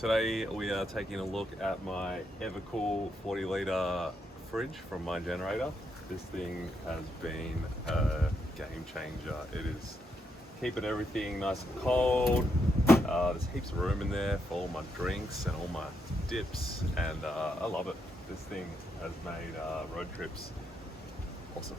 Today we are taking a look at my Evakool 40 litre fridge from my generator. This thing has been a game changer. It is keeping everything nice and cold. There's heaps of room in there for all my drinks and all my dips, and I love it. This thing has made road trips awesome.